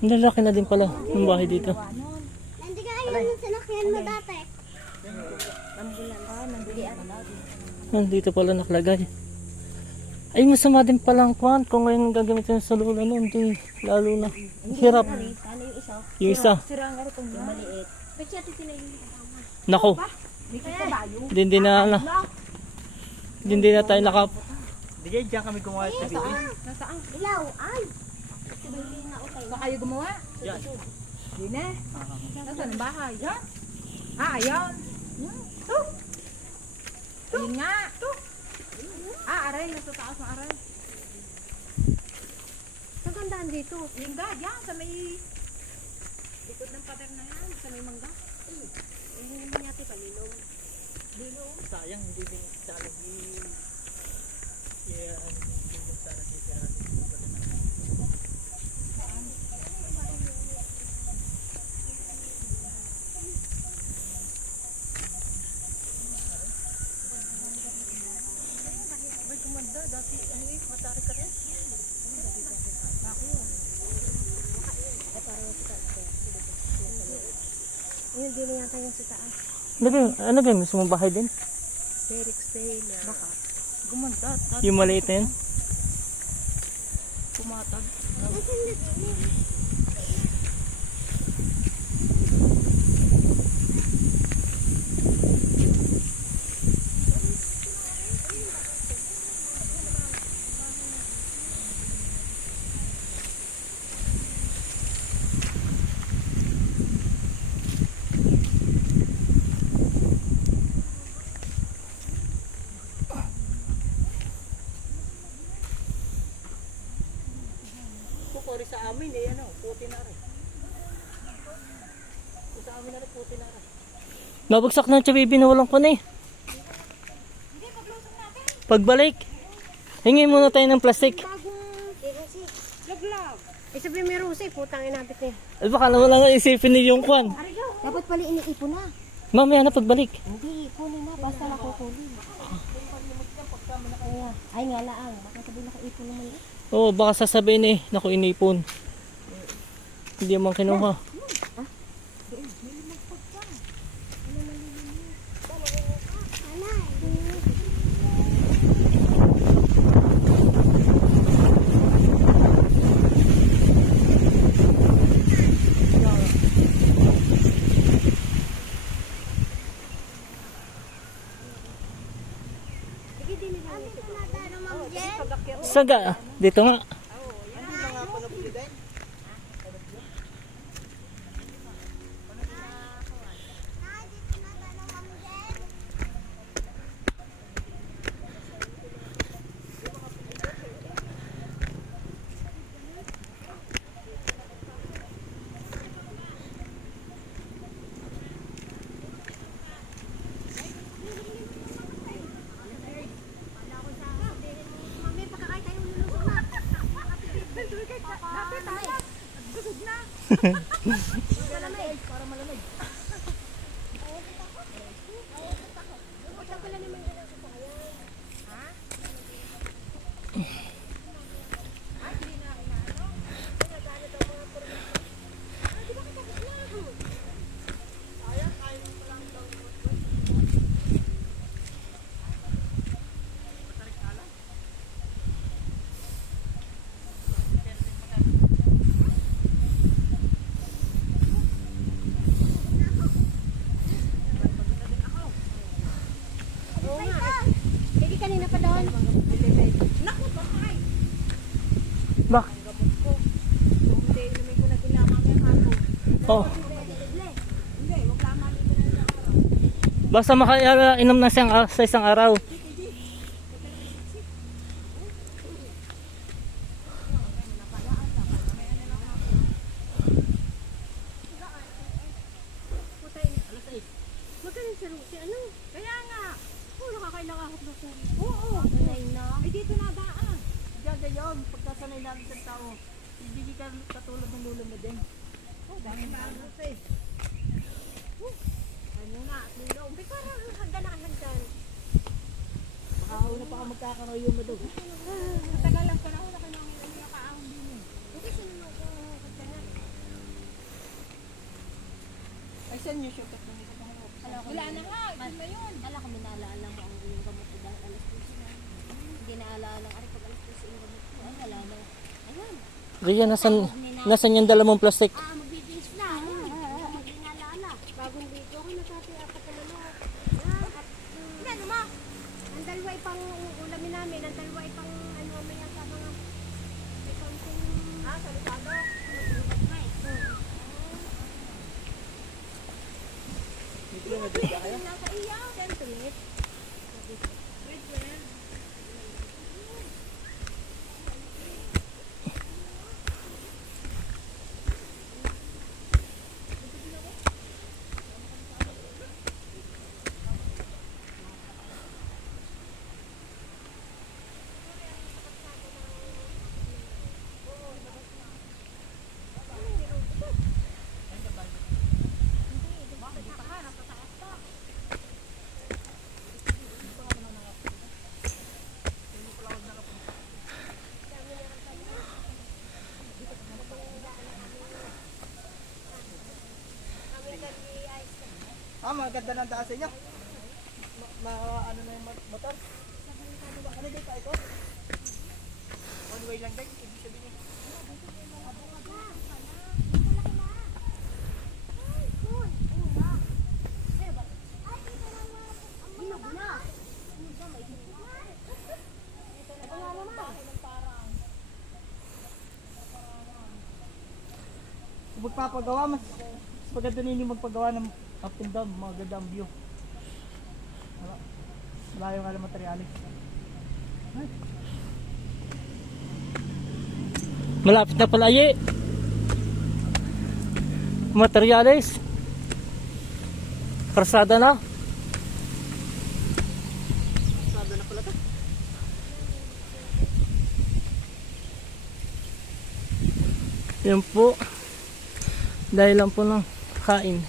Lalaki na din pala yung bahay dito. Nandiyan ka ayun yung sinakyan mo dati. Dito pala nakalagay. Ay, masama din pala ang kwan. Kung ngayon gagamitin sa lula noon, di lalo na hirap. Yung isa. Maliit. Pwede ati sila yung Nako. Hindi na hindi na tayo nakap. Bigay diyan kami gumawa sa video. Nasaan? Ilaw. Ay. Sabihin na okay. Ba kayo gumawa? Yan. Di na. Nasaan ang bahay? Yan. Ah, ayun. Ayun nga. Ah, aray. Nasa taas ng aray. Ang gandaan dito. Yung ga, yan. Sa may likod ng pader na yan. Sa may mangga. Hindi naman yata palilong. Sayang hindi din sana di Ayun, di na yata yung sa taas. Ano ba yung mismong bahay din? Derek Stella. Baka. gumanda. Yung maliit na yun? Pumatag. Kukuri sa amin eh, ano, puti na rin. Sa amin na rin, puti na rin. Nabagsak na yung chabibi na walang kwan eh. Pagbalik, hingi muna tayo ng plastic. Bagong Rusi. Laglag. Eh sabi may Rusi, putang inabit niya. Ay baka na wala nga isipin niyo yung kwan. Dapat pala iniipon na. Mamaya na pagbalik. Hindi, kunin na. Basta nakukunin. Ay nga laang. Baka sabi nakaipon naman eh. Oo, baka sasabihin eh, naku inipon. Hindi naman kinuha. Saga, dito nga. Hindi kanina pa doon. Naku, bakay. Bak. Hindi, inumin ko na din lang mamaya hapon. Oh. Hindi, wag lang maligo na lang ako. Basta makainom na sa isang araw. Magaling sa Rusi. Ano? Kaya nga. Nakakailangan ako sa Oo. Sanay na. Ay, dito na daan. Diyan yun, pagkasanay namin sa tao, hindi ka katulad ng lula mo din. Oh, dami bago eh. Ano na, at nilong. May parang hanggan na hanggan. Makahula pa ako magkakaroyo mo doon. Matagal lang ko na ako na kailangan yung kaahon din eh. Hindi sinunod ko. Hanggan na. Wala na nga, ito na yun. Ala kami naalala mo ang iyong gamot ko dahil alas 12 na. Hindi naalala ang pag alas 12 yung gamot ko. Ay, wala na. Ayun. Rhea, nasan yung dala mong plastic? Magbibis na. Hindi naalala. Bagong dito ako natatiya pa talaga. Ano mo? Ang dalawa ipang ulamin namin, ang dalawa ipang ano mamaya sa mga ipang Salusado. nasa iya, sentiment. Maganda ng daan sa inyo. Ano na yung motor? Ano dito ito? One way lang din, ibig sabihin. Magpapagawa, mas maganda nini magpagawa ng up and down, maganda ang view. Wala yung alam materyales. Malapit na pala ye. Materyales. Karsada na. Sabi na pala to. Yan po. Dahil lang po ng kain.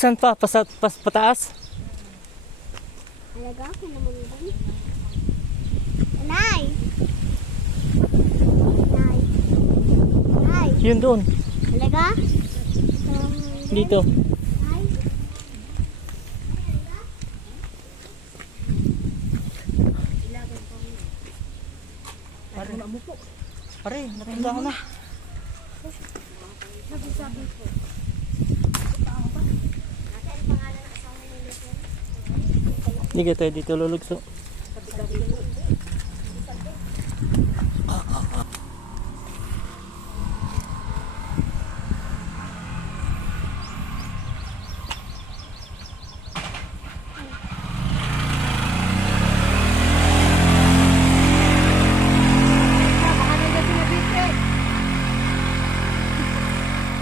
Saan pa? Pataas? Alaga ako naman doon. Nay! Nay! Nay! Yun doon. Alaga? Dito. Nay! Pare na mo po. Pare, natanda ko na. Nagsasabi po. Hindi ka tayo dito lulugso.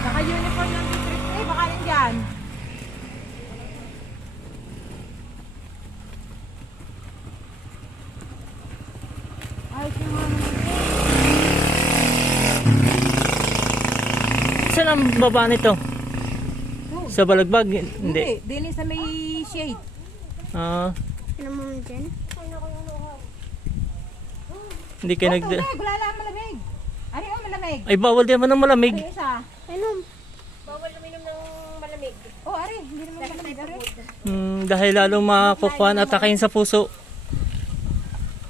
Naka-uniform ng district eh, baka yan dyan. Saan ang baba nito? Sa Balagbag? Hindi. Dili sa may shade. Ah, Ano mo dyan? hindi kayo nag... Wala lang malamig. Ano yung malamig? Ay, bawal din naman ng malamig. Ano isa? Ano? Bawal uminom ng malamig. Oh, ari, hindi naman malamig. Ari. Dahil lalong makukuhaan at takayin sa puso.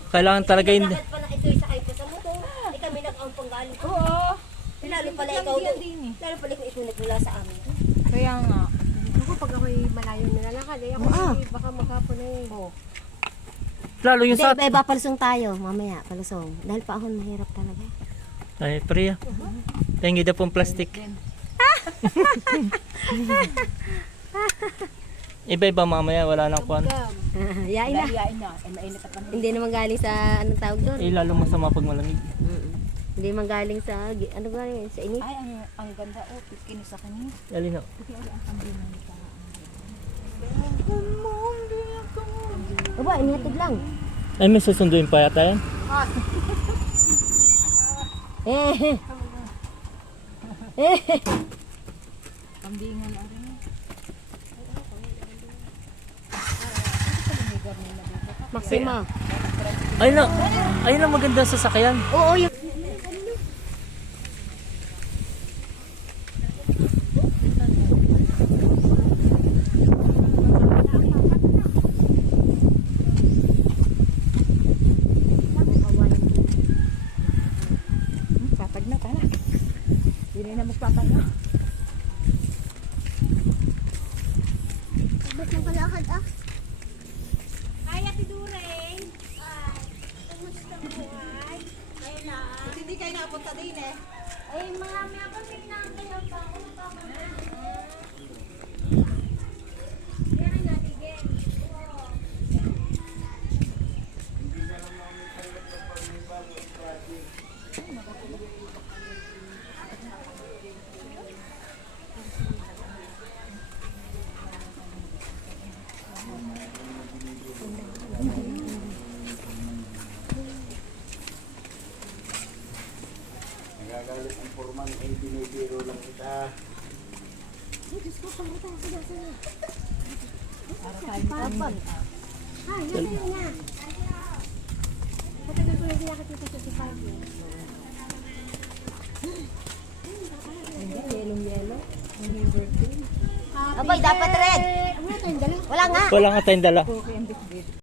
Kailangan talaga hindi. Bakit pala ito isa kayo sa moto? Ay kami nag-ampang galing ko. Oo. Lalo pala ikaw Yan doon. din eh. Lalo pala ikaw isulat mula sa amin. Kaya nga. Ako pag ako'y malayo nilalakad, eh ako baka maghapon na eh. Oh. Lalo yung sa... Iba palusong tayo, mamaya palusong. Dahil pa ako mahirap talaga. Ay, Priya. Tingi na pong plastic. Iba-iba mamaya, wala nang kuhan. Yain na. Yain na. Ay, mainit ang panahon. Hindi naman galing sa anong tawag doon. Eh, lalo masama pag malamig. Hindi naman galing sa ano galing sa init. Ay, ang ganda. Oh, kinis sa kanya. Alin o? Aba, inihatid lang. Ay, may susunduin pa yata yan. Kambingan na rin. Maxima. Ayun ang maganda sa sasakyan. Oo, yung... Patag na pala. Hindi na magpapag na. Ba't yung kalakad ah? Kaya tidureng. Ay, kumusta buhay? Kaya na. Hindi kayo nakapunta din eh. Ay, marami ako pinakayaw pa ako ng papa. Kaya natigil. Nagagalit ang foreman, eh, binibiro lang kita. Papa. Ay, nasa yun na. Matagal ko yung pinakakita sa si Pablo. Yellow. Hindi birthday. Abay, dapat red. Wala tayong dala. Wala nga. Wala nga tayong dala. Okay, ang bitbit.